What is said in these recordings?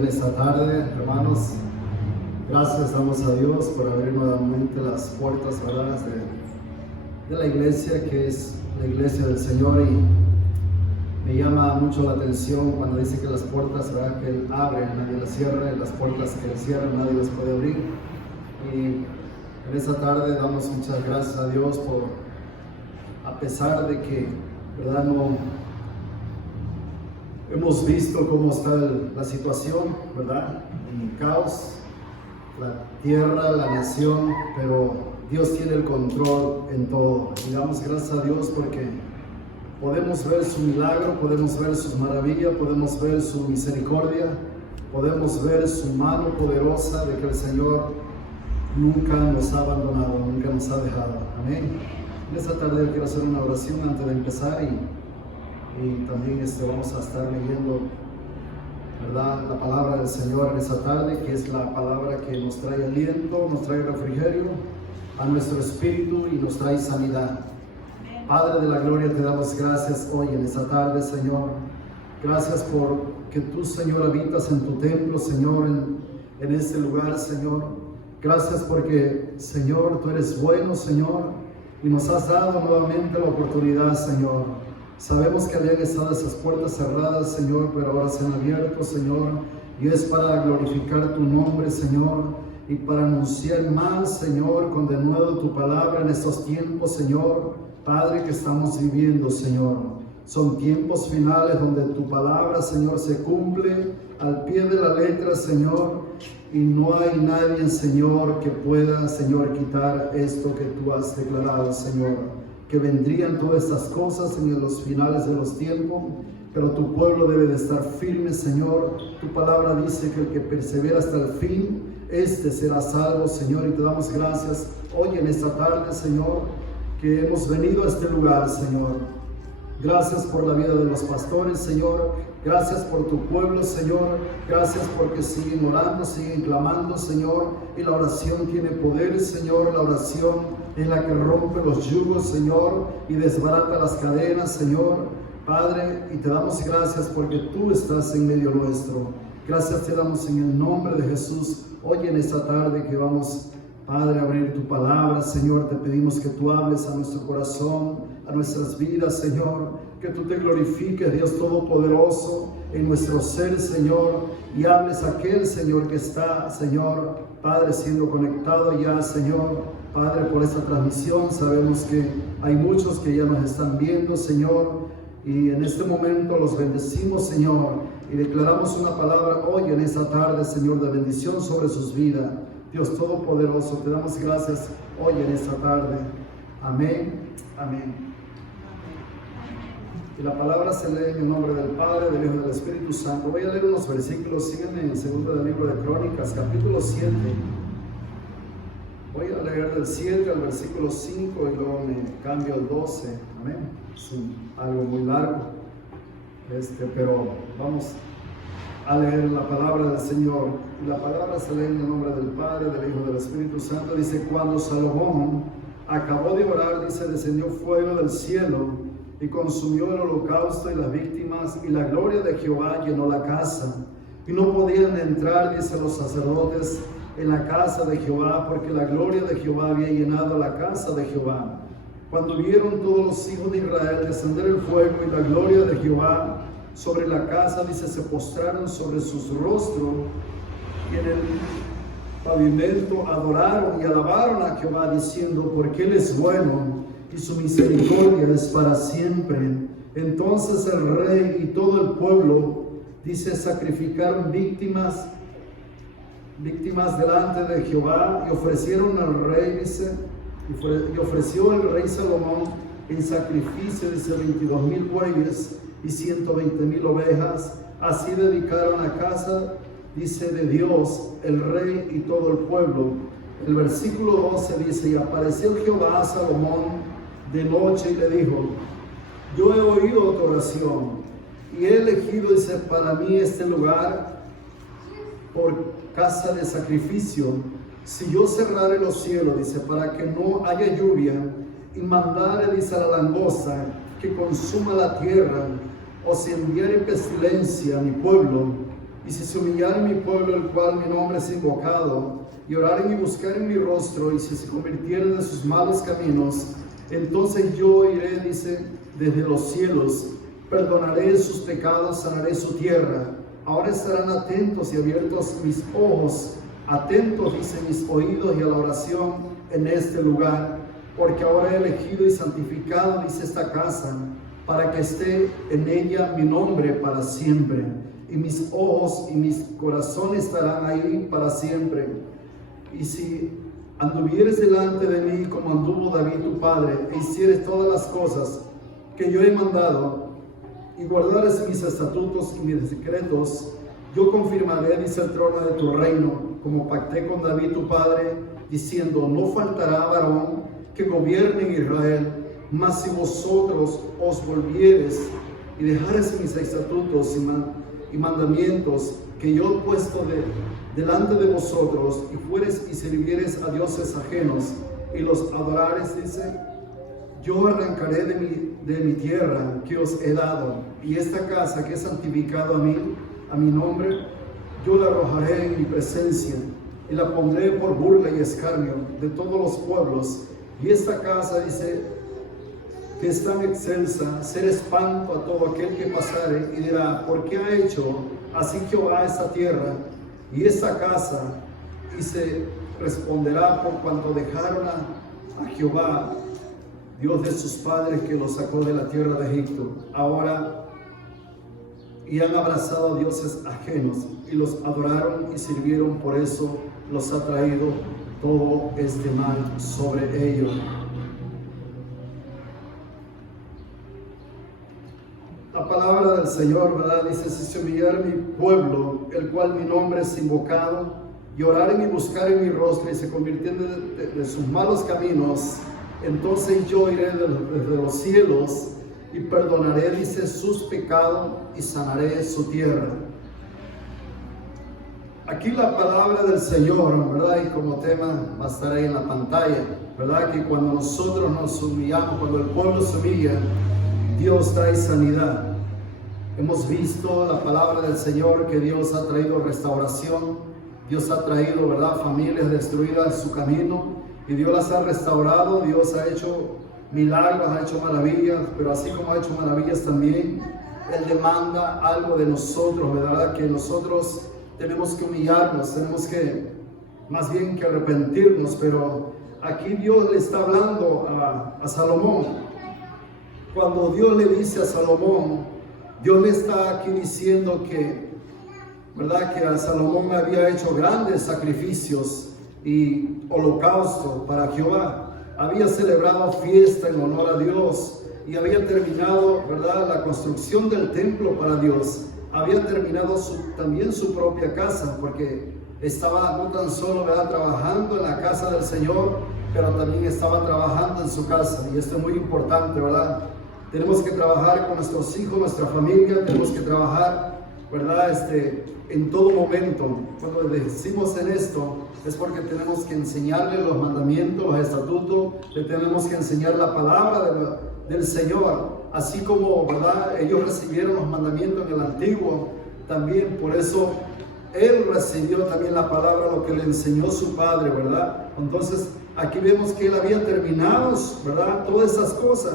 en esta tarde, hermanos. Gracias damos a Dios por abrir nuevamente las puertas, ¿verdad?, de la iglesia, que es la iglesia del Señor. Y me llama mucho la atención cuando dice que las puertas, ¿verdad?, que Él abre, nadie las cierra, y las puertas que Él cierra, nadie las puede abrir. Y en esta tarde damos muchas gracias a Dios por, a pesar de que, ¿verdad?, no hemos visto cómo está la situación, ¿verdad?, en caos, la tierra, la nación, pero Dios tiene el control en todo. Y damos gracias a Dios porque podemos ver su milagro, podemos ver sus maravillas, podemos ver su misericordia, podemos ver su mano poderosa de que el Señor nunca nos ha abandonado, nunca nos ha dejado. Amén. En esta tarde yo quiero hacer una oración antes de empezar y también vamos a estar leyendo, ¿verdad?, la palabra del Señor en esta tarde, que es la palabra que nos trae aliento, nos trae refrigerio a nuestro espíritu y nos trae sanidad. Padre de la gloria, te damos gracias hoy en esta tarde, Señor. Gracias por que tú, Señor, habitas en tu templo, Señor, en este lugar, Señor. Gracias porque, Señor, tú eres bueno, Señor, y nos has dado nuevamente la oportunidad, Señor. Sabemos que habían estado esas puertas cerradas, Señor, pero ahora se han abierto, Señor, y es para glorificar tu nombre, Señor, y para anunciar más, Señor, con de nuevo tu palabra en estos tiempos, Señor, Padre, que estamos viviendo, Señor. Son tiempos finales donde tu palabra, Señor, se cumple al pie de la letra, Señor, y no hay nadie, Señor, que pueda, Señor, quitar esto que tú has declarado, Señor. Que vendrían todas estas cosas en los finales de los tiempos, pero tu pueblo debe de estar firme, Señor. Tu palabra dice que el que persevera hasta el fin, este será salvo, Señor, y te damos gracias hoy en esta tarde, Señor, que hemos venido a este lugar, Señor. Gracias por la vida de los pastores, Señor. Gracias por tu pueblo, Señor. Gracias porque siguen orando, siguen clamando, Señor. Y la oración tiene poder, Señor. La oración es la que rompe los yugos, Señor, y desbarata las cadenas, Señor. Padre, y te damos gracias porque tú estás en medio nuestro. Gracias te damos en el nombre de Jesús. Hoy en esta tarde que vamos, Padre, a abrir tu palabra, Señor, te pedimos que tú hables a nuestro corazón, a nuestras vidas, Señor, que tú te glorifiques, Dios Todopoderoso, en nuestro ser, Señor, y hables a aquel, Señor, que está, Señor, Padre, siendo conectado ya, Señor, Padre, por esta transmisión. Sabemos que hay muchos que ya nos están viendo, Señor, y en este momento los bendecimos, Señor, y declaramos una palabra hoy en esta tarde, Señor, de bendición sobre sus vidas. Dios Todopoderoso, te damos gracias hoy en esta tarde. Amén, amén. Y la palabra se lee en el nombre del Padre, del Hijo y del Espíritu Santo. Voy a leer unos versículos, síganme en el segundo del libro de Crónicas, capítulo 7. Voy a leer del 7 al versículo 5 y luego me cambio al 12. Amén. Es algo muy largo, pero vamos a leer la palabra del Señor. Y la palabra se lee en el nombre del Padre, del Hijo y del Espíritu Santo. Dice: cuando Salomón acabó de orar, dice, descendió fuego del cielo y consumió el holocausto y las víctimas, y la gloria de Jehová llenó la casa. Y no podían entrar, dice, los sacerdotes en la casa de Jehová, porque la gloria de Jehová había llenado la casa de Jehová. Cuando vieron todos los hijos de Israel descender el fuego y la gloria de Jehová sobre la casa, dice, se postraron sobre sus rostros y en el pavimento adoraron y alabaron a Jehová, diciendo: porque Él es bueno y su misericordia es para siempre. Entonces el rey y todo el pueblo, dice, sacrificaron víctimas delante de Jehová y ofrecieron al rey, dice, y ofreció el rey Salomón en sacrificio, dice, 22,000 bueyes y 120,000 ovejas. Así dedicaron a casa, dice, de Dios el rey y todo el pueblo. El versículo 12 dice: y apareció Jehová a Salomón de noche y le dijo: yo he oído tu oración y he elegido, dice, para mí este lugar por casa de sacrificio. Si yo cerrare los cielos, dice, para que no haya lluvia, y mandare, dice, a la langosta que consuma la tierra, o si enviare pestilencia a mi pueblo, y y si se humillaren mi pueblo, el cual mi nombre es invocado, y oraren y buscaren mi rostro, y si se convirtieren de sus malos caminos, entonces yo iré, dice, desde los cielos, perdonaré sus pecados, sanaré su tierra. Ahora estarán atentos y abiertos mis ojos, atentos, dice, mis oídos y a la oración en este lugar, porque ahora he elegido y santificado, dice, esta casa, para que esté en ella mi nombre para siempre, y mis ojos y mis corazones estarán ahí para siempre. Y si anduvieres delante de mí como anduvo David tu padre, e hicieres todas las cosas que yo he mandado, y guardares mis estatutos y mis decretos, yo confirmaré, dice, el trono de tu reino, como pacté con David tu padre, diciendo, no faltará varón que gobierne en Israel, mas si vosotros os volvieres y dejares mis estatutos y mandamientos que yo he puesto delante de vosotros, y fueres y sirvieres a dioses ajenos, y los adorares, dice, yo arrancaré de mi tierra que os he dado, y esta casa que he santificado a mi nombre, yo la arrojaré en mi presencia, y la pondré por burla y escarnio de todos los pueblos, y esta casa, dice, que es tan excelsa, ser espanto a todo aquel que pasare, y dirá, ¿por qué ha hecho así Jehová esta tierra y esta casa? Y se responderá, por cuanto dejaron a Jehová, Dios de sus padres, que los sacó de la tierra de Egipto, ahora, y han abrazado a dioses ajenos, y los adoraron y sirvieron, por eso los ha traído todo este mal sobre ellos. La palabra del Señor, ¿verdad? Dice, si se humillare mi pueblo, el cual mi nombre es invocado, y oraren y buscaren mi rostro, y se convirtieren de sus malos caminos, entonces yo iré desde los cielos, y perdonaré, dice, sus pecados, y sanaré su tierra. Aquí la palabra del Señor, ¿verdad? Y como tema va a estar ahí en la pantalla, ¿verdad? Que cuando nosotros nos humillamos, cuando el pueblo se humilla, Dios trae sanidad. Hemos visto la palabra del Señor, que Dios ha traído restauración, Dios ha traído, ¿verdad?, familias destruidas en su camino, y Dios las ha restaurado. Dios ha hecho milagros, ha hecho maravillas, pero así como ha hecho maravillas también, Él demanda algo de nosotros, ¿verdad? Que nosotros tenemos que humillarnos, tenemos que, más bien que arrepentirnos. Pero aquí Dios le está hablando a Salomón. Cuando Dios le dice a Salomón, Dios le está aquí diciendo que, ¿verdad?, que a Salomón había hecho grandes sacrificios y holocaustos para Jehová. Había celebrado fiesta en honor a Dios y había terminado, ¿verdad?, la construcción del templo para Dios. Había terminado también su propia casa, porque estaba no tan solo, ¿verdad?, trabajando en la casa del Señor, pero también estaba trabajando en su casa. Y esto es muy importante, ¿verdad? Tenemos que trabajar con nuestros hijos, nuestra familia, tenemos que trabajar, ¿verdad?, en todo momento. Cuando decimos en esto, es porque tenemos que enseñarle los mandamientos, los estatutos, le tenemos que enseñar la palabra del Señor, así como, ¿verdad?, ellos recibieron los mandamientos en el Antiguo, también por eso Él recibió también la palabra, lo que le enseñó su padre, ¿verdad? Entonces, aquí vemos que Él había terminado, ¿verdad?, todas esas cosas.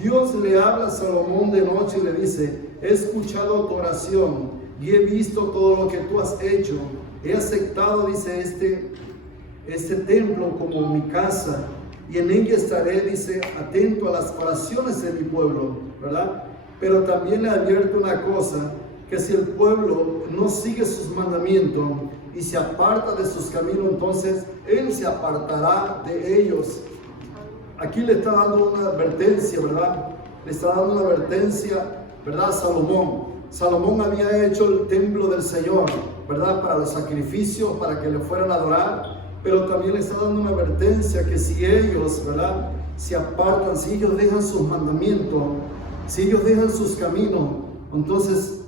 Dios le habla a Salomón de noche y le dice, he escuchado tu oración y he visto todo lo que tú has hecho. He aceptado, dice, este templo como mi casa, y en ella estaré, dice, atento a las oraciones de mi pueblo, ¿verdad? Pero también le advierto una cosa, que si el pueblo no sigue sus mandamientos y se aparta de sus caminos, entonces Él se apartará de ellos. Aquí le está dando una advertencia, ¿verdad? Le está dando una advertencia, ¿verdad?, a Salomón. Salomón había hecho el templo del Señor, ¿verdad?, para los sacrificios, para que le fueran a adorar, pero también le está dando una advertencia que si ellos, ¿verdad?, se apartan, si ellos dejan sus mandamientos, si ellos dejan sus caminos, entonces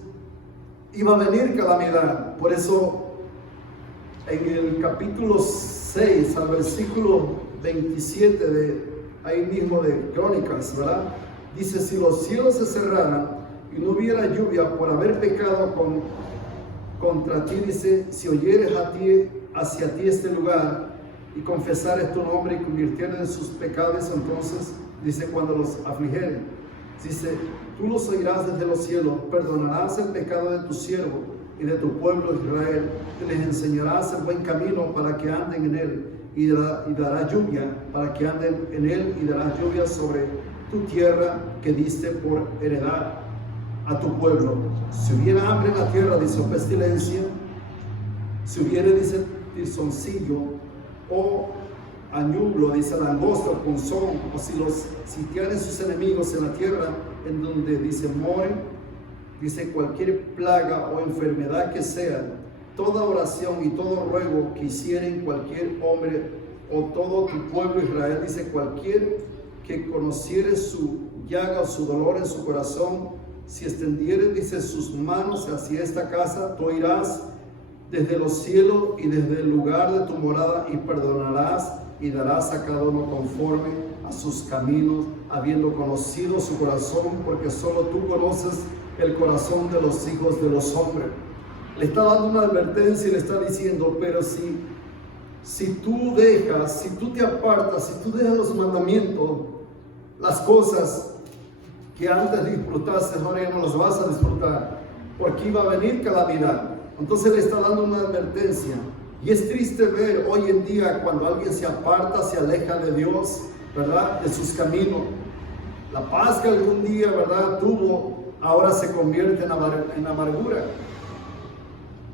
iba a venir calamidad. Por eso, en el capítulo 6, al versículo 27 de ahí mismo de Crónicas, ¿verdad?, dice, si los cielos se cerraran y no hubiera lluvia por haber pecado contra ti, dice, si oyeres hacia ti este lugar y confesares tu nombre y convirtieres en sus pecados, entonces, dice, cuando los afligeren, dice, tú los oirás desde los cielos, perdonarás el pecado de tu siervo y de tu pueblo Israel, y les enseñarás el buen camino para que anden en él, y dará lluvia para que anden en él, y dará lluvia sobre tu tierra que diste por heredad a tu pueblo. Si hubiera hambre en la tierra, dice, o pestilencia, si hubiera, dice, tizoncillo, o añublo, dice, langosta, punzón, o si los sitiaren sus enemigos en la tierra en donde, dice, moren, dice, cualquier plaga o enfermedad que sea, toda oración y todo ruego que hicieren cualquier hombre o todo tu pueblo Israel, dice, cualquier que conociere su llaga o su dolor en su corazón, si extendiere, dice, sus manos hacia esta casa, tú irás desde los cielos y desde el lugar de tu morada y perdonarás y darás a cada uno conforme a sus caminos, habiendo conocido su corazón, porque solo tú conoces el corazón de los hijos de los hombres. Le está dando una advertencia y le está diciendo, pero si tú dejas, si tú te apartas, si tú dejas los mandamientos, las cosas que antes disfrutaste, ahora ya no las vas a disfrutar, porque iba a venir calamidad. Entonces le está dando una advertencia. Y es triste ver hoy en día cuando alguien se aparta, se aleja de Dios, ¿verdad? De sus caminos. La paz que algún día, ¿verdad?, tuvo, ahora se convierte en amargura.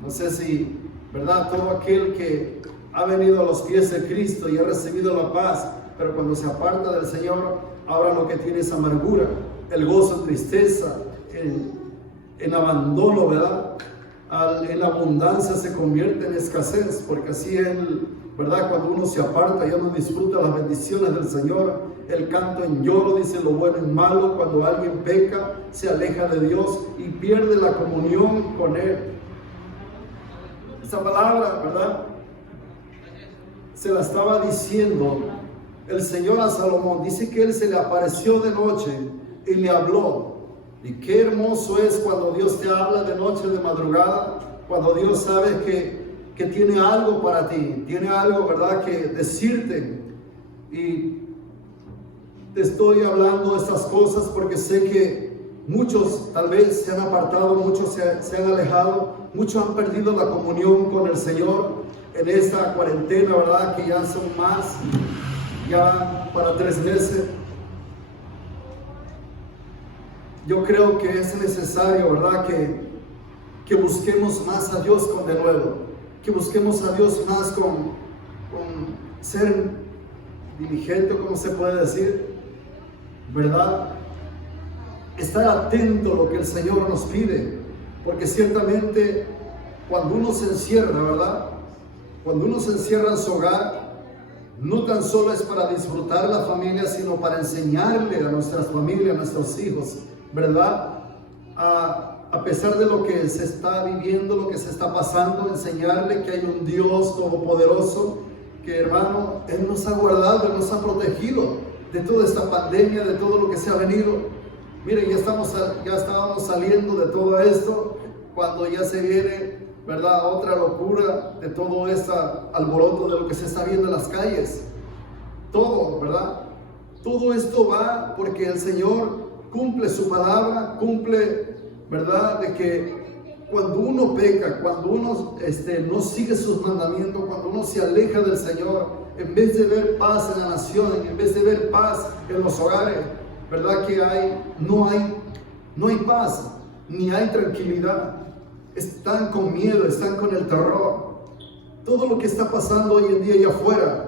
No sé si, ¿verdad?, todo aquel que ha venido a los pies de Cristo y ha recibido la paz, pero cuando se aparta del Señor, ahora lo que tiene es amargura, el gozo, tristeza, en abandono, ¿verdad? En abundancia se convierte en escasez, porque así ¿verdad? Cuando uno se aparta ya no disfruta las bendiciones del Señor. El canto en lloro, dice, lo bueno y malo. Cuando alguien peca, se aleja de Dios y pierde la comunión con Él. Esa palabra, ¿verdad?, se la estaba diciendo el Señor a Salomón. Dice que Él se le apareció de noche y le habló. Y qué hermoso es cuando Dios te habla de noche, de madrugada, cuando Dios sabe que tiene algo para ti, tiene algo, ¿verdad?, que decirte. Y te estoy hablando estas cosas porque sé que muchos tal vez se han apartado, muchos se han alejado, muchos han perdido la comunión con el Señor en esta cuarentena, ¿verdad?, que ya son más, ya para 3 meses. Yo creo que es necesario, ¿verdad?, que busquemos más a Dios con denuedo, que busquemos a Dios más con ser diligente, ¿cómo se puede decir?, ¿verdad? Estar atento a lo que el Señor nos pide, porque ciertamente cuando uno se encierra, ¿verdad?, cuando uno se encierra en su hogar, no tan solo es para disfrutar la familia, sino para enseñarle a nuestras familias, a nuestros hijos, ¿verdad? A pesar de lo que se está viviendo, lo que se está pasando, enseñarle que hay un Dios todopoderoso, que, hermano, Él nos ha guardado, Él nos ha protegido de toda esta pandemia, de todo lo que se ha venido. Miren, ya estábamos saliendo de todo esto, cuando ya se viene, ¿verdad?, otra locura de todo este alboroto de lo que se está viendo en las calles. Todo, ¿verdad? Todo esto va porque el Señor cumple su palabra, cumple, ¿verdad?, de que cuando uno peca, cuando uno no sigue sus mandamientos, cuando uno se aleja del Señor, en vez de ver paz en la nación, en vez de ver paz en los hogares, ¿verdad?, que no hay paz, ni hay tranquilidad. Están con miedo, están con el terror. Todo lo que está pasando hoy en día allá afuera,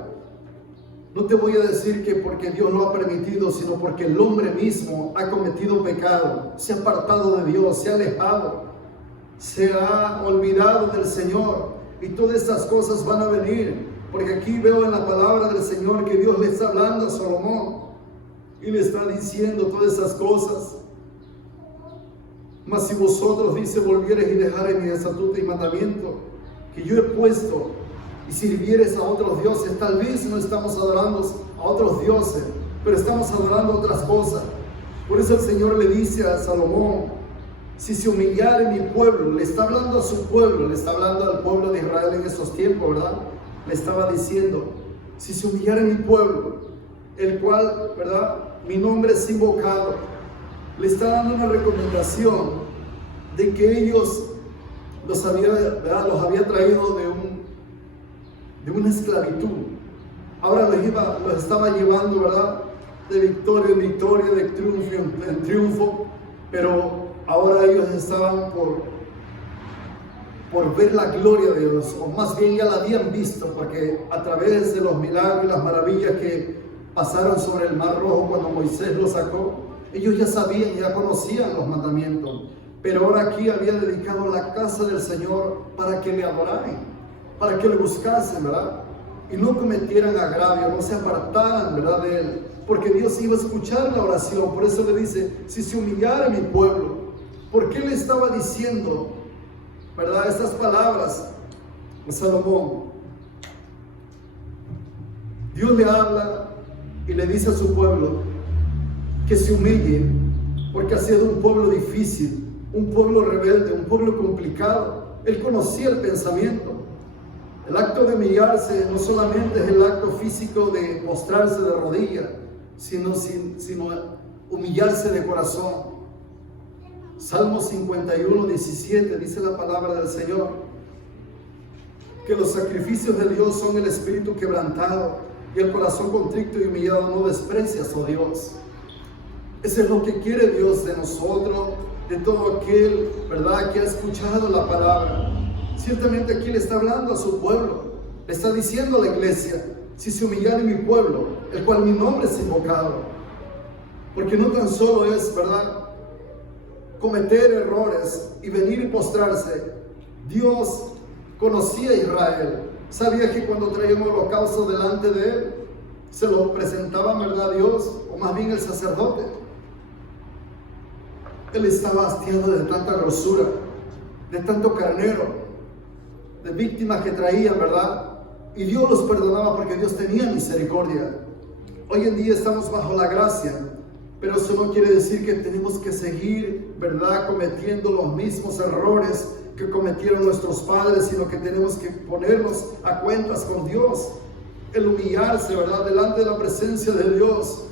no te voy a decir que porque Dios lo ha permitido, sino porque el hombre mismo ha cometido pecado, se ha apartado de Dios, se ha alejado, se ha olvidado del Señor, y todas estas cosas van a venir, porque aquí veo en la palabra del Señor que Dios le está hablando a Salomón y le está diciendo todas estas cosas. Mas si vosotros, dice, volviereis y dejareis mi estatuto y mandamiento que yo he puesto, y sirvieres a otros dioses, tal vez no estamos adorando a otros dioses, pero estamos adorando otras cosas. Por eso el Señor le dice a Salomón, si se humillare mi pueblo, le está hablando a su pueblo, le está hablando al pueblo de Israel en esos tiempos, ¿verdad? Le estaba diciendo, si se humillare mi pueblo, el cual, ¿verdad? Mi nombre es invocado, le está dando una recomendación de que ellos los había traído de una esclavitud. Ahora los estaba llevando, ¿verdad? De victoria en victoria, de triunfo en triunfo, pero ahora ellos estaban por ver la gloria de Dios, o más bien ya la habían visto, porque a través de los milagros y las maravillas que pasaron sobre el Mar Rojo cuando Moisés lo sacó, ellos ya sabían, ya conocían los mandamientos, pero ahora aquí había dedicado la casa del Señor para que le adoraran, para que le buscasen, ¿verdad? Y no cometieran agravio, no se apartaran, ¿verdad? De Él, porque Dios iba a escuchar la oración. Por eso le dice, si se humillara mi pueblo. ¿Por qué le estaba diciendo, verdad, estas palabras a Salomón? Dios le habla y le dice a su pueblo que se humille, porque ha sido un pueblo difícil, un pueblo rebelde, un pueblo complicado. Él conocía el pensamiento. El acto de humillarse no solamente es el acto físico de postrarse de rodillas, sino humillarse de corazón. Salmo 51, 17 dice la palabra del Señor que los sacrificios de Dios son el espíritu quebrantado y el corazón contrito y humillado no desprecias, oh Dios. Eso es lo que quiere Dios de nosotros, de todo aquel, ¿verdad?, que ha escuchado la palabra. Ciertamente aquí le está hablando a su pueblo, le está diciendo a la iglesia, si se humillare mi pueblo, el cual mi nombre es invocado. Porque no tan solo es, ¿verdad?, cometer errores y venir y postrarse. Dios conocía a Israel, sabía que cuando traía un holocausto delante de él, se lo presentaban, ¿verdad?, a Dios, o más bien el sacerdote. Él estaba hastiado de tanta grosura, de tanto carnero, de víctimas que traían, ¿verdad? Y Dios los perdonaba porque Dios tenía misericordia. Hoy en día estamos bajo la gracia, pero eso no quiere decir que tenemos que seguir, ¿verdad?, cometiendo los mismos errores que cometieron nuestros padres, sino que tenemos que ponernos a cuentas con Dios. El humillarse, ¿verdad?, delante de la presencia de Dios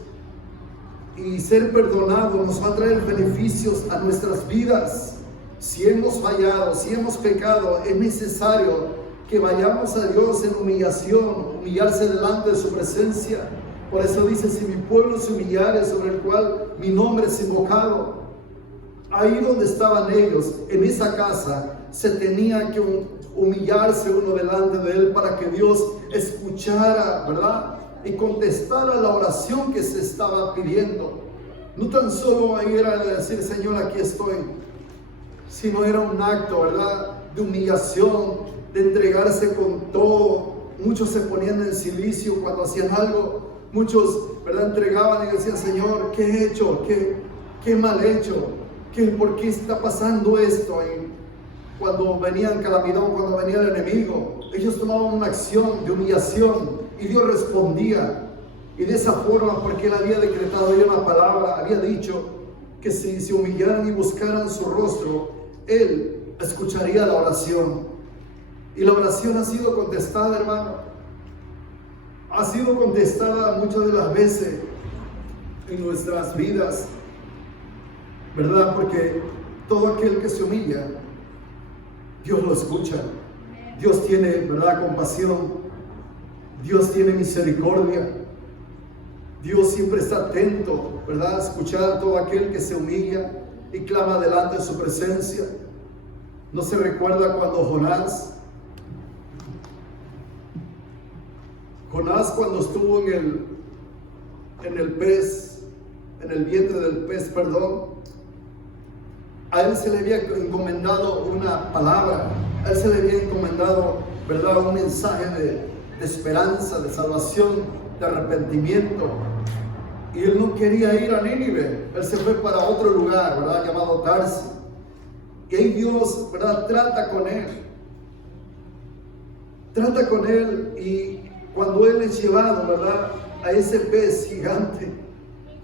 y ser perdonado nos va a traer beneficios a nuestras vidas. Si hemos fallado, si hemos pecado, es necesario que vayamos a Dios en humillación, humillarse delante de su presencia. Por eso dice, si mi pueblo se humillare, sobre el cual mi nombre es invocado. Ahí donde estaban ellos, en esa casa, se tenía que humillarse uno delante de él para que Dios escuchara, ¿verdad?, y contestara la oración que se estaba pidiendo. No tan solo ahí era decir, Señor, aquí estoy, sino era un acto, ¿verdad?, de humillación, de entregarse con todo. Muchos se ponían en silicio cuando hacían algo. Muchos, ¿verdad?, entregaban y decían, Señor, ¿qué he hecho? ¿Qué mal he hecho? ¿Por qué está pasando esto? Y cuando venían calamidad, cuando venía el enemigo, ellos tomaban una acción de humillación y Dios respondía. Y de esa forma, porque Él había decretado ya una palabra, había dicho que si se humillaran y buscaran su rostro, Él escucharía la oración. Y la oración ha sido contestada, hermano. Ha sido contestada muchas de las veces en nuestras vidas, ¿verdad? Porque todo aquel que se humilla, Dios lo escucha. Dios tiene, ¿verdad?, compasión. Dios tiene misericordia. Dios siempre está atento, ¿verdad?, a escuchar a todo aquel que se humilla y clama delante de su presencia. ¿No se recuerda cuando Jonás cuando estuvo en el vientre del pez, a él se le había encomendado una palabra, a él se le había encomendado, ¿verdad?, un mensaje de esperanza, de salvación, de arrepentimiento. Y él no quería ir a Nínive, él se fue para otro lugar, ¿verdad?, llamado Tarsis. Y ahí Dios, ¿verdad?, trata con él, y cuando él es llevado, ¿verdad?, a ese pez gigante,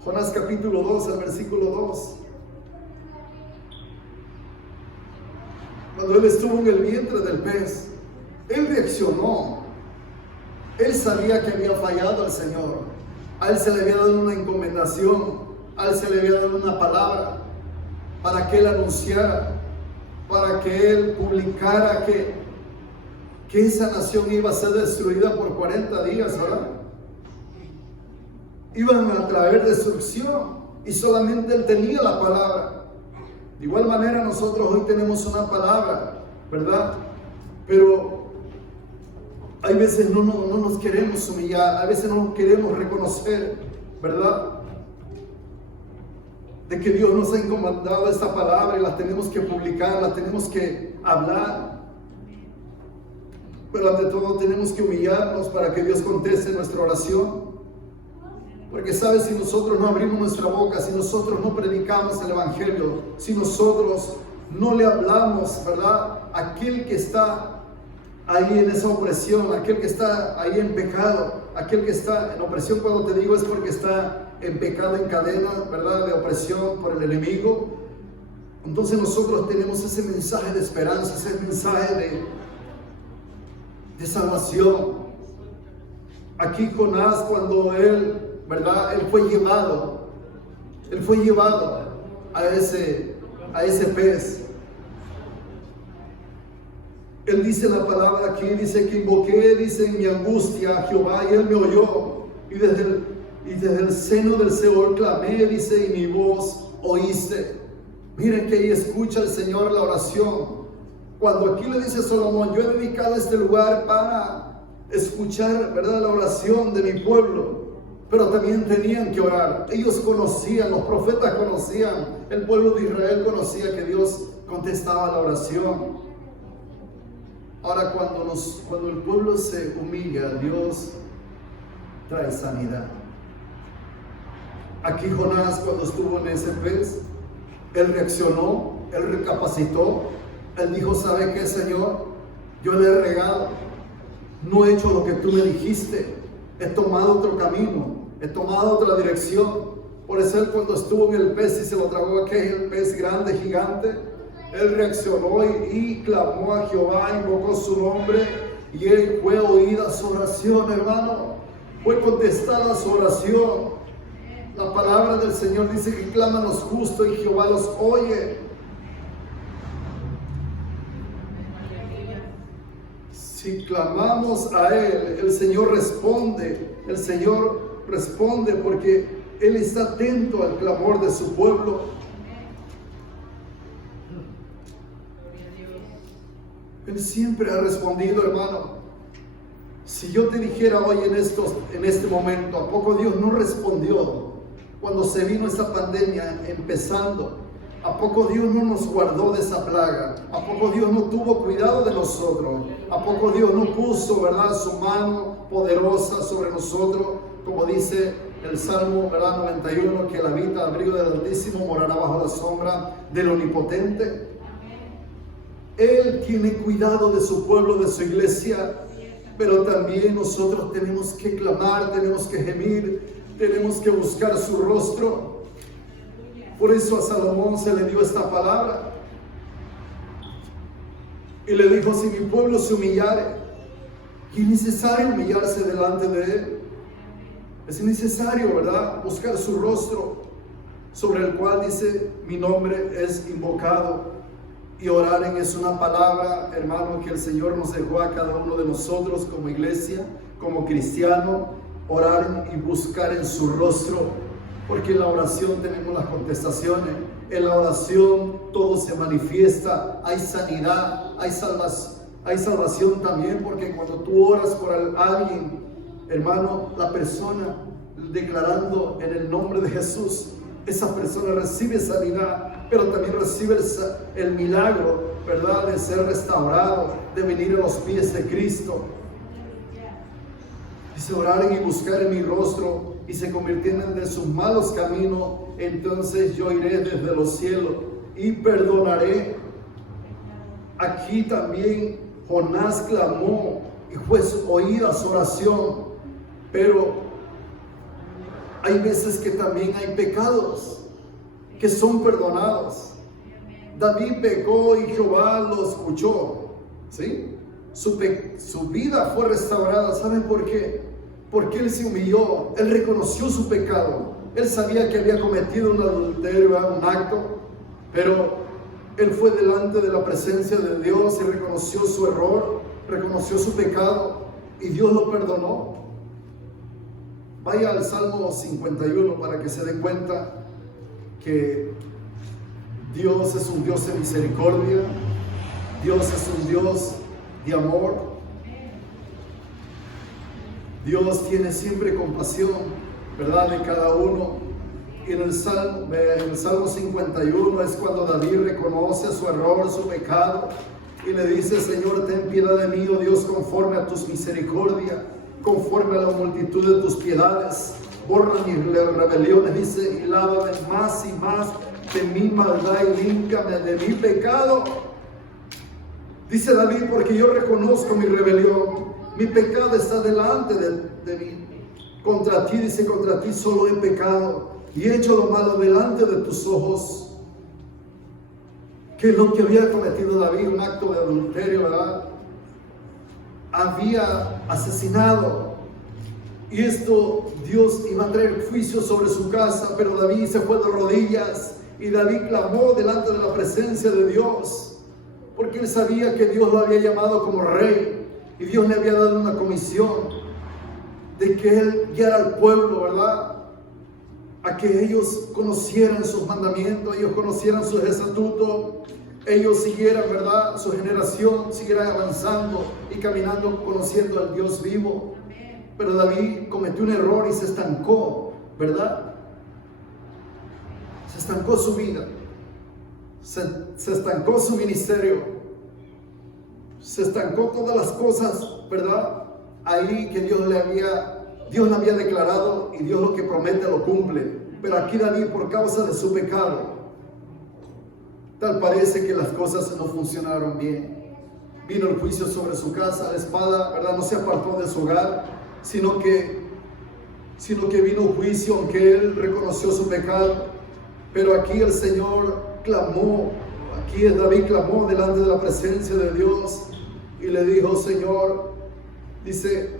Jonás capítulo 2, al versículo 2, cuando él estuvo en el vientre del pez, él reaccionó. Él sabía que había fallado al Señor. A él se le había dado una encomendación, a él se le había dado una palabra para que él anunciara, para que él publicara que esa nación iba a ser destruida por 40 días, ¿verdad? Iban a traer destrucción y solamente él tenía la palabra. De igual manera nosotros hoy tenemos una palabra, ¿verdad? Pero hay veces no nos queremos humillar, a veces no nos queremos reconocer, ¿verdad? De que Dios nos ha encomendado esta palabra y la tenemos que publicar, la tenemos que hablar. Pero ante todo tenemos que humillarnos para que Dios conteste nuestra oración. Porque sabes, si nosotros no abrimos nuestra boca, si nosotros no predicamos el Evangelio, si nosotros no le hablamos, ¿verdad? Aquel que está ahí en esa opresión, aquel que está ahí en pecado, aquel que está en opresión, cuando te digo es porque está en pecado, en cadena, ¿verdad? De opresión por el enemigo. Entonces nosotros tenemos ese mensaje de esperanza, ese mensaje de salvación. Aquí Jonás, cuando él, ¿verdad? Él fue llevado a ese pez. Él dice la palabra aquí, dice que invoqué, dice en mi angustia a Jehová y él me oyó. Y desde el seno del Seol clamé, dice, y mi voz oíste. Miren que ahí escucha el Señor la oración. Cuando aquí le dice Salomón, yo he dedicado este lugar para escuchar, ¿verdad?, la oración de mi pueblo. Pero también tenían que orar. Ellos conocían, los profetas conocían, el pueblo de Israel conocía que Dios contestaba la oración. Ahora cuando el pueblo se humilla, Dios trae sanidad. Aquí Jonás, cuando estuvo en ese pez, él reaccionó, él recapacitó, él dijo, ¿sabe qué, Señor? Yo le he regado, no he hecho lo que tú me dijiste, he tomado otro camino, he tomado otra dirección. Por eso él, cuando estuvo en el pez y se lo tragó aquel pez grande, gigante, él reaccionó y clamó a Jehová, invocó su nombre y él fue oída su oración, hermano. Fue contestada su oración. La palabra del Señor dice que claman los justos y Jehová los oye. Si clamamos a Él, el Señor responde. El Señor responde porque Él está atento al clamor de su pueblo. Él siempre ha respondido, hermano. Si yo te dijera hoy en este momento, ¿a poco Dios no respondió cuando se vino esta pandemia empezando? ¿A poco Dios no nos guardó de esa plaga? ¿A poco Dios no tuvo cuidado de nosotros? ¿A poco Dios no puso, verdad, su mano poderosa sobre nosotros? Como dice el Salmo, verdad, 91, que el habita al abrigo del Altísimo morará bajo la sombra del Omnipotente. Él tiene cuidado de su pueblo, de su iglesia, pero también nosotros tenemos que clamar, tenemos que gemir, tenemos que buscar su rostro. Por eso a Salomón se le dio esta palabra y le dijo, si mi pueblo se humillare, y es necesario humillarse delante de él, es necesario, ¿verdad?, buscar su rostro, sobre el cual dice, mi nombre es invocado. Y orar es una palabra, hermano, que el Señor nos dejó a cada uno de nosotros como iglesia, como cristiano, orar y buscar en su rostro, porque en la oración tenemos las contestaciones, en la oración todo se manifiesta, hay sanidad, hay salvación también, porque cuando tú oras por alguien, hermano, la persona declarando en el nombre de Jesús, esa persona recibe sanidad, pero también recibe el milagro, ¿verdad?, de ser restaurado, de venir a los pies de Cristo. Dice, oraren y buscar en mi rostro y se convirtieren de sus malos caminos, entonces yo iré desde los cielos y perdonaré. Aquí también Jonás clamó y fue oída su oración, pero hay veces que también hay pecados que son perdonados. David pecó y Jehová lo escuchó, ¿sí? Su vida fue restaurada. ¿Saben por qué? Porque él se humilló, él reconoció su pecado. Él sabía que había cometido un adulterio, un acto, pero él fue delante de la presencia de Dios y reconoció su error, reconoció su pecado y Dios lo perdonó. Vaya al Salmo 51 para que se dé cuenta que Dios es un Dios de misericordia, Dios es un Dios de amor, Dios tiene siempre compasión, ¿verdad?, de cada uno. Y en el Salmo 51 es cuando David reconoce su error, su pecado, y le dice: Señor, ten piedad de mí, oh Dios, conforme a tus misericordias, conforme a la multitud de tus piedades. Borra mis rebeliones, dice, y lávame más y más de mi maldad y límpiame de mi pecado. Dice David: porque yo reconozco mi rebelión, mi pecado está delante de mí. Contra ti, dice, contra ti solo he pecado y he hecho lo malo delante de tus ojos. Que lo que había cometido David, un acto de adulterio, ¿verdad? Había asesinado, y esto Dios iba a traer juicio sobre su casa, pero David se fue de rodillas y David clamó delante de la presencia de Dios, porque él sabía que Dios lo había llamado como rey y Dios le había dado una comisión de que él guiara al pueblo, ¿verdad?, a que ellos conocieran sus mandamientos, ellos conocieran sus estatutos, ellos siguieran, ¿verdad?, su generación siguiera avanzando y caminando, conociendo al Dios vivo. Pero David cometió un error y se estancó, ¿verdad? Se estancó su vida, se estancó su ministerio, se estancó todas las cosas, ¿verdad?, ahí que Dios le había declarado, y Dios lo que promete lo cumple. Pero aquí David, por causa de su pecado, tal parece que las cosas no funcionaron bien. Vino el juicio sobre su casa, la espada, ¿verdad?, no se apartó de su hogar, sino que vino juicio, aunque él reconoció su pecado. Pero aquí el Señor clamó, aquí David clamó delante de la presencia de Dios y le dijo: Señor, dice,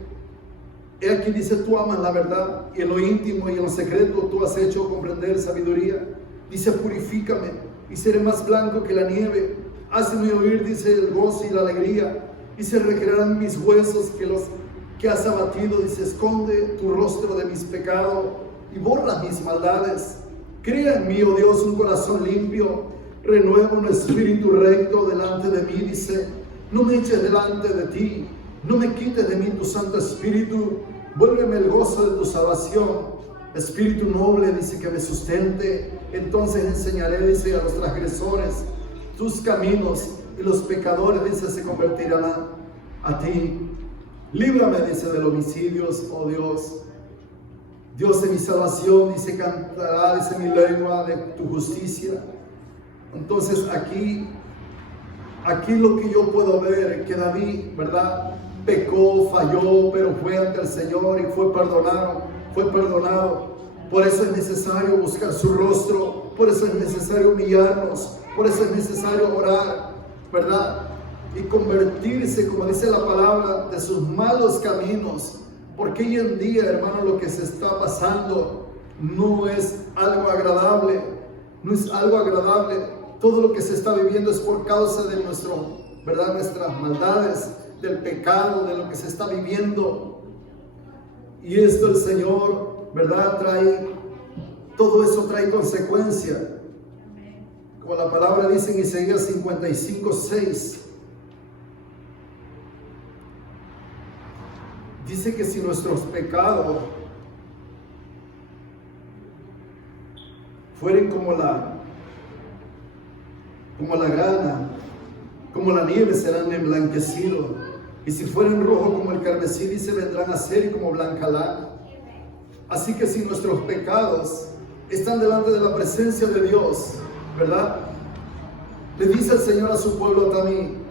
he aquí, dice, tú amas la verdad, y en lo íntimo y en lo secreto tú has hecho comprender sabiduría. Dice: purifícame y seré más blanco que la nieve. Hazme oír, dice, el gozo y la alegría, y se recrearán mis huesos que has abatido. Dice: esconde tu rostro de mis pecados y borra mis maldades. Crea en mí, oh Dios, un corazón limpio, renueva un espíritu recto delante de mí. Dice: no me eches delante de ti, no me quites de mí tu santo espíritu. Vuélveme el gozo de tu salvación, espíritu noble, dice, que me sustente. Entonces enseñaré, dice, a los transgresores tus caminos, y los pecadores, dice, se convertirán a ti. Líbrame, dice, de los homicidios, oh Dios. Dios de mi salvación, dice, cantará, dice, mi lengua de tu justicia. Entonces aquí lo que yo puedo ver es que David, ¿verdad?, pecó, falló, pero fue ante el Señor y fue perdonado. Por eso es necesario buscar su rostro, por eso es necesario humillarnos, por eso es necesario orar, ¿verdad?, y convertirse, como dice la palabra, de sus malos caminos. Porque hoy en día, hermano, lo que se está pasando no es algo agradable, no es algo agradable. Todo lo que se está viviendo es por causa de nuestras maldades, del pecado, de lo que se está viviendo. Y esto el Señor, ¿verdad?, todo eso trae consecuencia. Como la palabra dice en Isaías 55:6. Dice que si nuestros pecados fueren como la grana, como la nieve, serán emblanquecidos. Y si fueren rojos como el carmesí, dice, vendrán a ser como blanca lana. Así que si nuestros pecados están delante de la presencia de Dios, ¿verdad?, le dice el Señor a su pueblo también: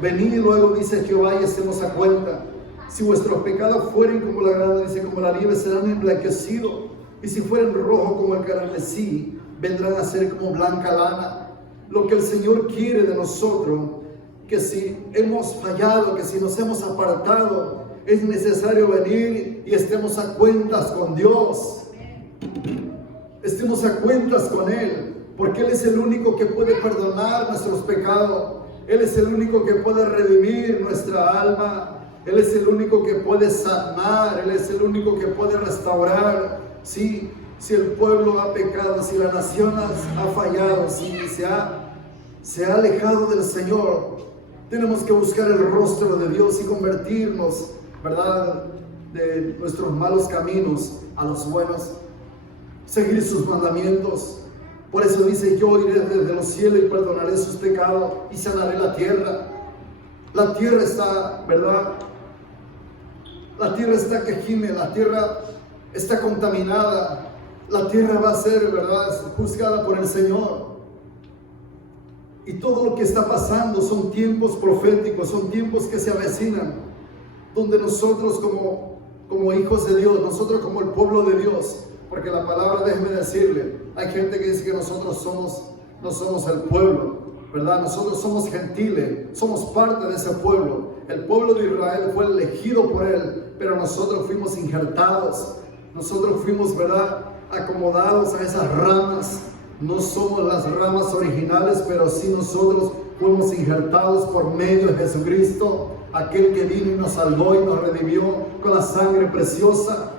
venid, y luego dice Jehová, y estemos a cuenta. Si vuestros pecados fueren como la grana, dice, como la nieve, serán emblanquecidos. Y si fueren rojos como el carmesí, vendrán a ser como blanca lana. lo que el Señor quiere de nosotros, que si hemos fallado, que si nos hemos apartado, es necesario venir y estemos a cuentas con Dios. Estemos a cuentas con Él, porque Él es el único que puede perdonar nuestros pecados. Él es el único que puede redimir nuestra alma. Él es el único que puede sanar. Él es el único que puede restaurar. Sí, si el pueblo ha pecado, si la nación ha fallado, si se ha alejado del Señor, tenemos que buscar el rostro de Dios y convertirnos, ¿verdad?, de nuestros malos caminos a los buenos, seguir sus mandamientos. Por eso dice: yo iré desde los cielos y perdonaré sus pecados y sanaré la tierra. La tierra está, ¿verdad?, la tierra está que gime, la tierra está contaminada. La tierra va a ser, ¿verdad?, juzgada por el Señor. Y todo lo que está pasando son tiempos proféticos, son tiempos que se avecinan, donde nosotros como hijos de Dios, nosotros como el pueblo de Dios, porque la palabra, déjeme decirle, hay gente que dice que nosotros no somos el pueblo, ¿verdad? Nosotros somos gentiles, somos parte de ese pueblo. El pueblo de Israel fue elegido por Él, pero nosotros fuimos injertados, nosotros fuimos, ¿verdad?, acomodados a esas ramas. No somos las ramas originales, pero sí nosotros fuimos injertados por medio de Jesucristo, aquel que vino y nos salvó y nos redimió con la sangre preciosa.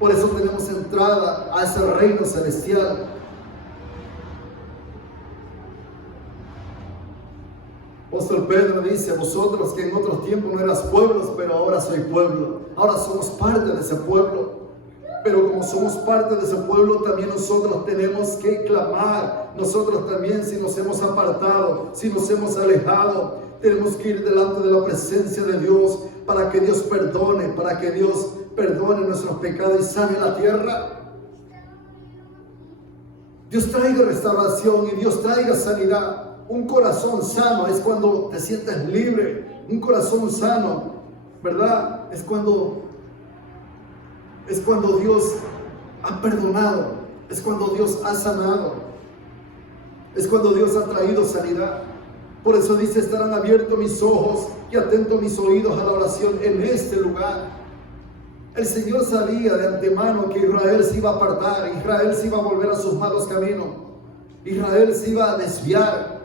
Por eso tenemos entrada a ese reino celestial. Apóstol Pedro dice: vosotros que en otros tiempos no eras pueblos, pero ahora soy pueblo. Ahora somos parte de ese pueblo. Pero como somos parte de ese pueblo, también nosotros tenemos que clamar. Nosotros también, si nos hemos apartado, si nos hemos alejado, tenemos que ir delante de la presencia de Dios para que Dios perdone, para que Dios perdone nuestros pecados y sane la tierra. Dios traiga restauración y Dios traiga sanidad. Un corazón sano es cuando te sientes libre. Un corazón sano, ¿verdad?, es cuando Dios ha perdonado, es cuando Dios ha sanado, es cuando Dios ha traído sanidad. Por eso dice: estarán abiertos mis ojos y atentos mis oídos a la oración en este lugar. El Señor sabía de antemano que Israel se iba a apartar, Israel se iba a volver a sus malos caminos, Israel se iba a desviar.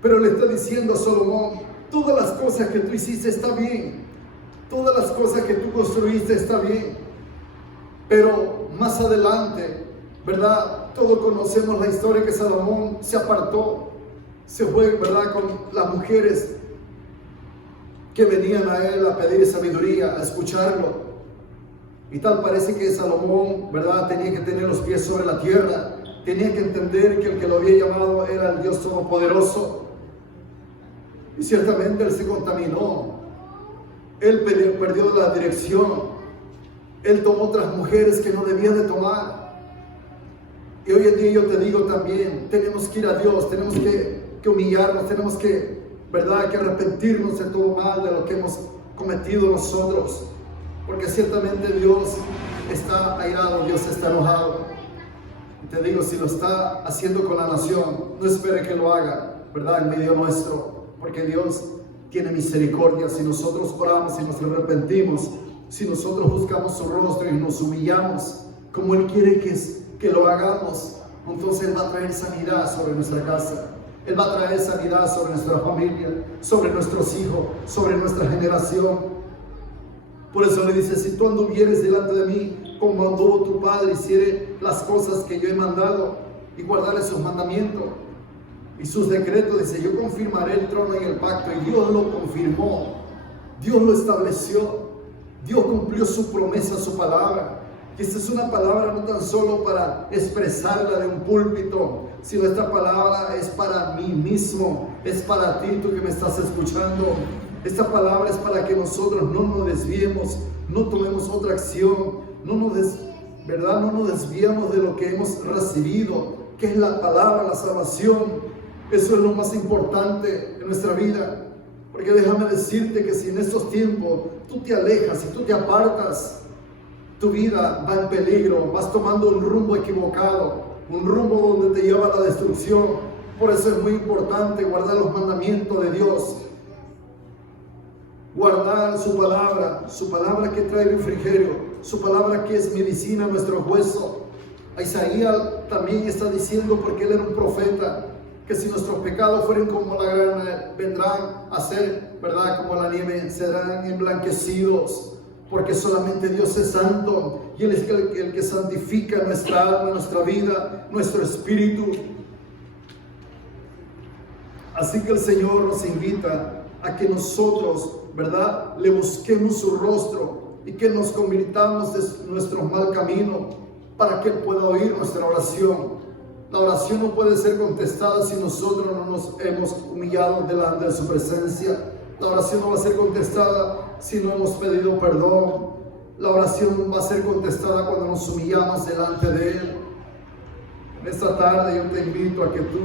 Pero le está diciendo a Salomón: todas las cosas que tú hiciste está bien, todas las cosas que tú construiste está bien, pero más adelante, ¿verdad?, todos conocemos la historia que Salomón se apartó, se fue, ¿verdad?, con las mujeres que venían a él a pedir sabiduría, a escucharlo. Y tal parece que Salomón, ¿verdad?, tenía que tener los pies sobre la tierra, tenía que entender que el que lo había llamado era el Dios Todopoderoso. Y ciertamente él se contaminó. Él perdió la dirección. Él tomó otras mujeres que no debía de tomar. Y hoy en día yo te digo también, tenemos que ir a Dios, tenemos que humillarnos, tenemos que, ¿verdad?, que arrepentirnos de todo mal, de lo que hemos cometido nosotros. Porque ciertamente Dios está airado, Dios está enojado. Y te digo, si lo está haciendo con la nación, no espere que lo haga, ¿verdad?, en medio nuestro. Porque Dios tiene misericordia. Si nosotros oramos y nos arrepentimos, si nosotros buscamos su rostro y nos humillamos como Él quiere que lo hagamos, entonces Él va a traer sanidad sobre nuestra casa. Él va a traer sanidad sobre nuestra familia, sobre nuestros hijos, sobre nuestra generación. Por eso le dice: si tú anduvieres delante de mí como anduvo tu padre, hiciere las cosas que yo he mandado y guardare sus mandamientos y sus decretos, dice, yo confirmaré el trono y el pacto. Y Dios lo confirmó, Dios lo estableció, Dios cumplió su promesa, su palabra. Y esta es una palabra no tan solo para expresarla de un púlpito, sino esta palabra es para mí mismo, es para ti, tú que me estás escuchando. Esta palabra es para que nosotros no nos desviemos, no tomemos otra acción, no nos desviamos de lo que hemos recibido, que es la palabra, la salvación. Eso es lo más importante en nuestra vida. Porque déjame decirte que si en estos tiempos tú te alejas y tú te apartas, tu vida va en peligro, vas tomando un rumbo equivocado. un rumbo donde te lleva a la destrucción. Por eso es muy importante guardar los mandamientos de Dios, guardar su palabra que trae refrigerio, su palabra que es medicina a nuestros huesos. Isaías también está diciendo, porque él era un profeta, que si nuestros pecados fueren como la grana, vendrán a ser, ¿verdad?, como la nieve, serán emblanquecidos, porque solamente Dios es santo y Él es el que santifica nuestra alma, nuestra vida, nuestro espíritu. Así que el Señor nos invita a que nosotros, ¿verdad?, le busquemos su rostro y que nos convirtamos de nuestro mal camino para que Él pueda oír nuestra oración. La oración no puede ser contestada si nosotros no nos hemos humillado delante de su presencia. La oración no va a ser contestada si no hemos pedido perdón. La oración va a ser contestada cuando nos humillamos delante de Él. En esta tarde yo te invito a que tú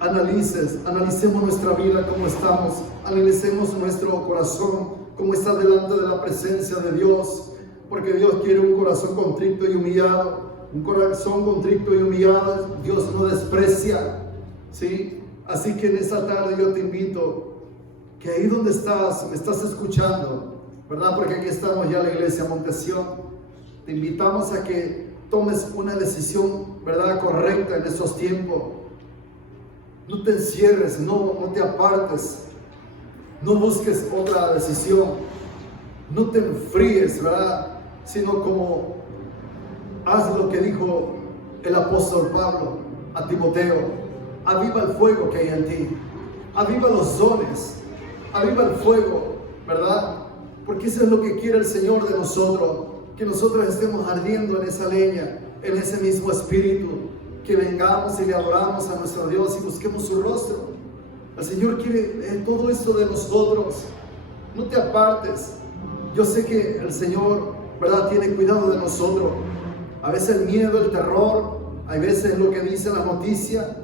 analicemos nuestra vida, cómo estamos, analicemos nuestro corazón, cómo está delante de la presencia de Dios, porque Dios quiere un corazón contrito y humillado. Un corazón contrito y humillado Dios no desprecia, ¿sí? Así que en esta tarde yo te invito que ahí donde estás, me estás escuchando, ¿verdad? Porque aquí estamos ya en la iglesia Montesión. Te invitamos a que tomes una decisión, ¿verdad?, correcta en estos tiempos. No te encierres, no te apartes, no busques otra decisión, no te enfríes, ¿verdad? Sino como haz lo que dijo el apóstol Pablo a Timoteo: aviva el fuego que hay en ti, aviva los dones, aviva el fuego, ¿verdad? Porque eso es lo que quiere el Señor de nosotros, que nosotros estemos ardiendo en esa leña, en ese mismo espíritu, que vengamos y le adoramos a nuestro Dios y busquemos su rostro. El Señor quiere todo esto de nosotros. No te apartes. Yo sé que el Señor, ¿verdad?, tiene cuidado de nosotros. A veces el miedo, el terror, a veces lo que dice la noticia,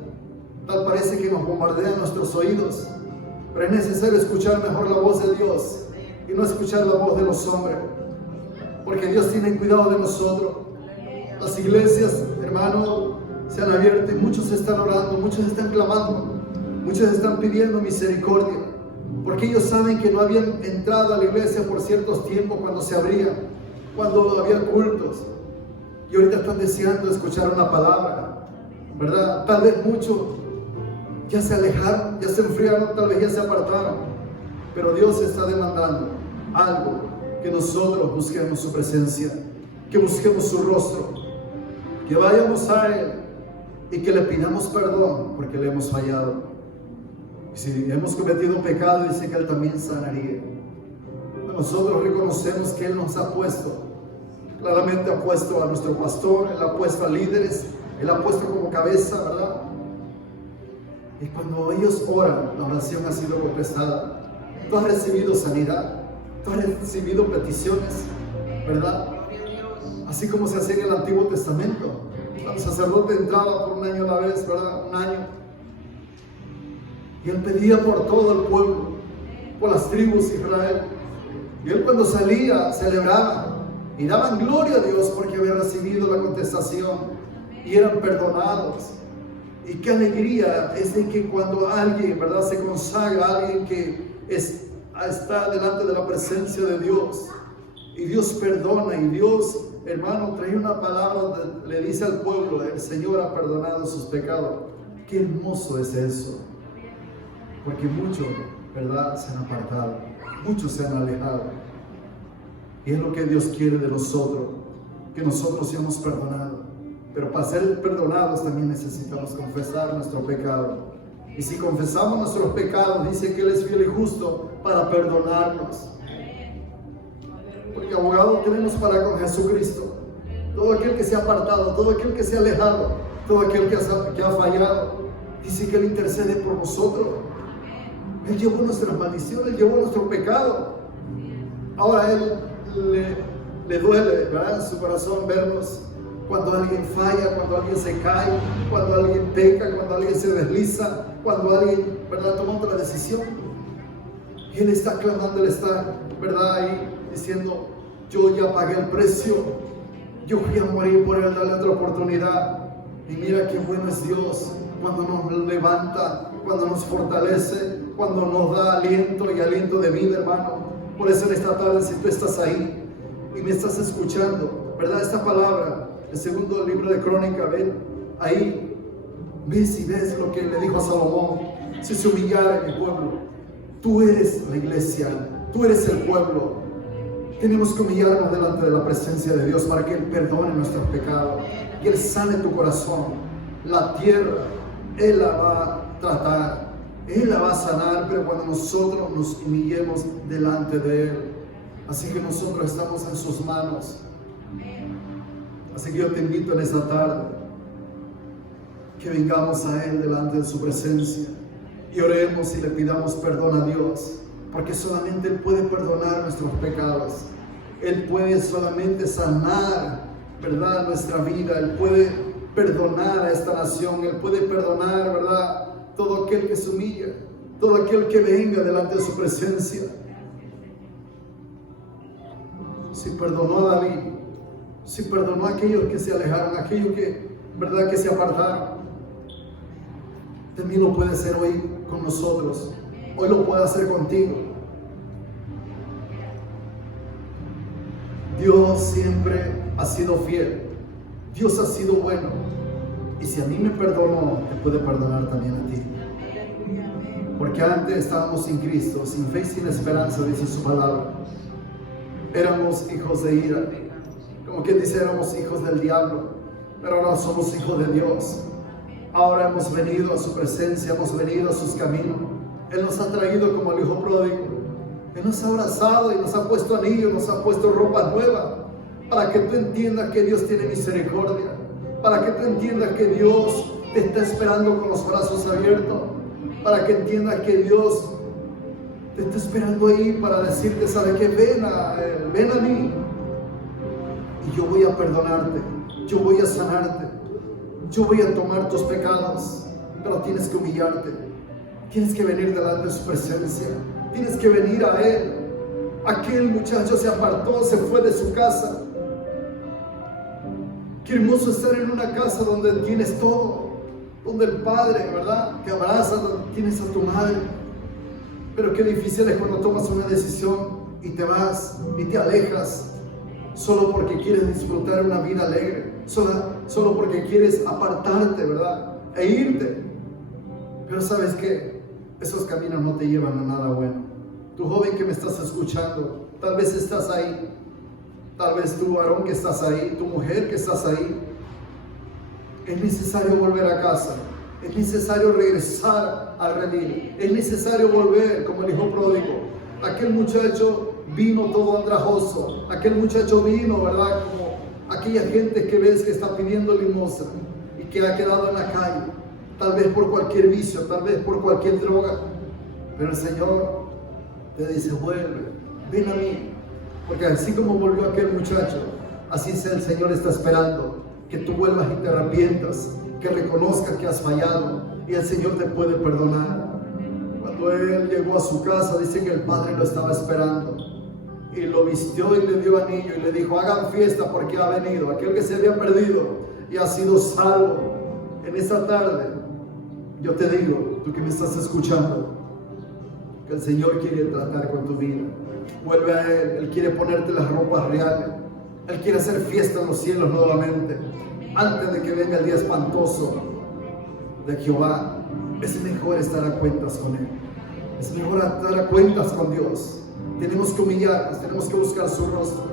tal parece que nos bombardea nuestros oídos. Pero es necesario escuchar mejor la voz de Dios y no escuchar la voz de los hombres, porque Dios tiene cuidado de nosotros. Las iglesias, hermanos, se han abierto y muchos están orando, muchos están clamando, muchos están pidiendo misericordia, porque ellos saben que no habían entrado a la iglesia por ciertos tiempos cuando se abría, cuando había cultos. Y ahorita están deseando escuchar una palabra, ¿verdad? Tal vez muchos ya se alejaron, ya se enfriaron, tal vez ya se apartaron. Pero Dios está demandando algo, que nosotros busquemos su presencia, que busquemos su rostro, que vayamos a Él y que le pidamos perdón porque le hemos fallado. Y si hemos cometido pecado, dice que Él también sanaría. Nosotros reconocemos que Él nos ha puesto. Claramente ha puesto a nuestro pastor, Él ha puesto a líderes, Él ha puesto como cabeza, ¿verdad? Y cuando ellos oran, la oración ha sido contestada. Tú has recibido sanidad, tú has recibido peticiones, ¿verdad? Así como se hacía en el Antiguo Testamento. El sacerdote entraba por un año a la vez, ¿verdad? Un año. Y él pedía por todo el pueblo, por las tribus de Israel. Y él cuando salía, celebraba. Y daban gloria a Dios porque había recibido la contestación y eran perdonados. Y qué alegría es de que cuando alguien, ¿verdad?, se consagra, alguien que está delante de la presencia de Dios y Dios perdona y Dios, hermano, trae una palabra donde le dice al pueblo: el Señor ha perdonado sus pecados. Qué hermoso es eso, porque muchos, ¿verdad?, se han apartado, muchos se han alejado. Y es lo que Dios quiere de nosotros, que nosotros seamos perdonados. Pero para ser perdonados también necesitamos confesar nuestro pecado. Y si confesamos nuestros pecados, dice que Él es fiel y justo para perdonarnos. Porque abogado tenemos para con Jesucristo. Todo aquel que se ha apartado, todo aquel que se ha alejado, todo aquel que ha fallado, dice que Él intercede por nosotros. Él llevó nuestras maldiciones, Él llevó nuestro pecado. Ahora Él le duele, ¿verdad?, en su corazón vernos cuando alguien falla, cuando alguien se cae, cuando alguien peca, cuando alguien se desliza, cuando alguien, ¿verdad?, toma otra decisión. Y Él está clamando, Él está, ¿verdad?, ahí diciendo: yo ya pagué el precio, yo fui a morir por Él, darle otra oportunidad. Y mira qué bueno es Dios cuando nos levanta, cuando nos fortalece, cuando nos da aliento y aliento de vida, hermano. Por eso en esta tarde, si tú estás ahí y me estás escuchando, ¿verdad? Esta palabra, el segundo libro de Crónica, ven, ahí ves y ves lo que le dijo a Salomón: si se humillara mi pueblo. Tú eres la iglesia, tú eres el pueblo. Tenemos que humillarnos delante de la presencia de Dios para que Él perdone nuestros pecados y Él sane tu corazón. La tierra, Él la va a tratar, Él la va a sanar, pero cuando nosotros nos humillemos delante de Él. Así que nosotros estamos en sus manos. Así que yo te invito en esta tarde que vengamos a Él delante de su presencia y oremos y le pidamos perdón a Dios, porque solamente Él puede perdonar nuestros pecados. Él puede solamente sanar, ¿verdad?, nuestra vida. Él puede perdonar a esta nación. Él puede perdonar, ¿verdad?, todo aquel que se humilla, todo aquel que venga delante de su presencia. Si perdonó a David, si perdonó a aquellos que se alejaron, a aquellos que, ¿verdad?, que se apartaron, también lo puede hacer hoy con nosotros. Hoy lo puede hacer contigo. Dios siempre ha sido fiel. Dios ha sido bueno. Y si a mí me perdonó, te puede perdonar también a ti. Porque antes estábamos sin Cristo, sin fe y sin esperanza, dice su palabra. Éramos hijos de ira. Como quien dice, éramos hijos del diablo. Pero ahora somos hijos de Dios. Ahora hemos venido a su presencia, hemos venido a sus caminos. Él nos ha traído como el hijo pródigo. Él nos ha abrazado y nos ha puesto anillos, nos ha puesto ropa nueva, para que tú entiendas que Dios tiene misericordia, para que tú entiendas que Dios te está esperando con los brazos abiertos, para que entiendas que Dios te está esperando ahí para decirte: ¿sabe qué? Ven a mí y yo voy a perdonarte, yo voy a sanarte, yo voy a tomar tus pecados, pero tienes que humillarte, tienes que venir delante de su presencia. Tienes que venir a Él. Aquel muchacho se apartó, se fue de su casa. Qué hermoso estar en una casa donde tienes todo, donde el Padre, ¿verdad?, te abraza, donde tienes a tu madre. Pero qué difícil es cuando tomas una decisión y te vas y te alejas solo porque quieres disfrutar una vida alegre, solo porque quieres apartarte, ¿verdad?, e irte. Pero ¿sabes qué? Esos caminos no te llevan a nada bueno. Tu joven que me estás escuchando, tal vez estás ahí. Tal vez tu varón que estás ahí, tu mujer que estás ahí. Es necesario volver a casa. Es necesario regresar al redil. Es necesario volver como el hijo pródigo. Aquel muchacho vino todo andrajoso. Aquel muchacho vino, ¿verdad?, como aquella gente que ves que está pidiendo limosna y que ha quedado en la calle. Tal vez por cualquier vicio, tal vez por cualquier droga. Pero el Señor te dice: vuelve, ven a mí. Porque así como volvió aquel muchacho, así sea, el Señor está esperando que tú vuelvas y te arrepientas, que reconozcas que has fallado, y el Señor te puede perdonar. Cuando él llegó a su casa, dice que el Padre lo estaba esperando y lo vistió y le dio anillo y le dijo: hagan fiesta porque ha venido aquel que se había perdido y ha sido salvo. En esta tarde yo te digo, tú que me estás escuchando, que el Señor quiere tratar con tu vida. Vuelve a Él. Él quiere ponerte las ropas reales. Él quiere hacer fiesta en los cielos nuevamente. Antes de que venga el día espantoso de Jehová, es mejor estar a cuentas con Él. Es mejor estar a cuentas con Dios. Tenemos que humillarnos, tenemos que buscar su rostro.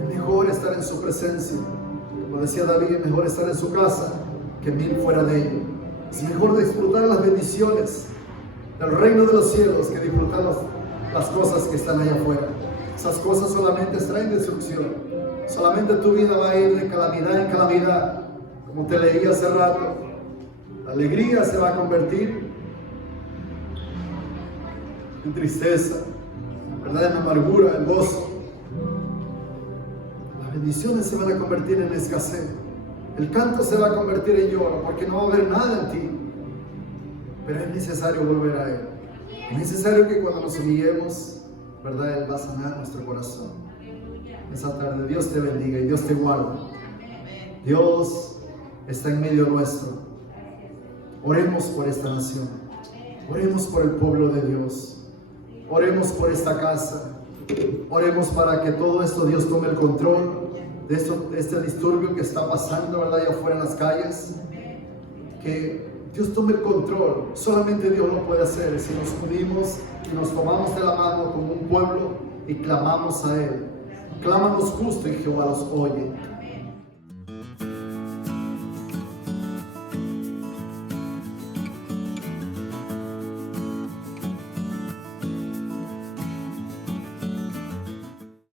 Es mejor estar en su presencia. Como decía David, es mejor estar en su casa que 1000 fuera de ella. Es mejor disfrutar las bendiciones del reino de los cielos que disfrutar las cosas que están allá afuera. Esas cosas solamente traen destrucción. Solamente tu vida va a ir de calamidad en calamidad. Como te leí hace rato, la alegría se va a convertir en tristeza, ¿verdad?, en amargura, en gozo. Las bendiciones se van a convertir en escasez. El canto se va a convertir en lloro, porque no va a haber nada en ti. Pero es necesario volver a Él. Es necesario que cuando nos humillemos, ¿verdad?, Él va a sanar nuestro corazón. Esa tarde Dios te bendiga y Dios te guarde. Dios está en medio nuestro. Oremos por esta nación. Oremos por el pueblo de Dios. Oremos por esta casa. Oremos para que todo esto Dios tome el control de este disturbio que está pasando, ¿verdad? Allá afuera en las calles. Que Dios tome el control. Solamente Dios lo puede hacer si nos unimos y nos tomamos de la mano como un pueblo y clamamos a Él. Clámanos justo y Jehová los oye.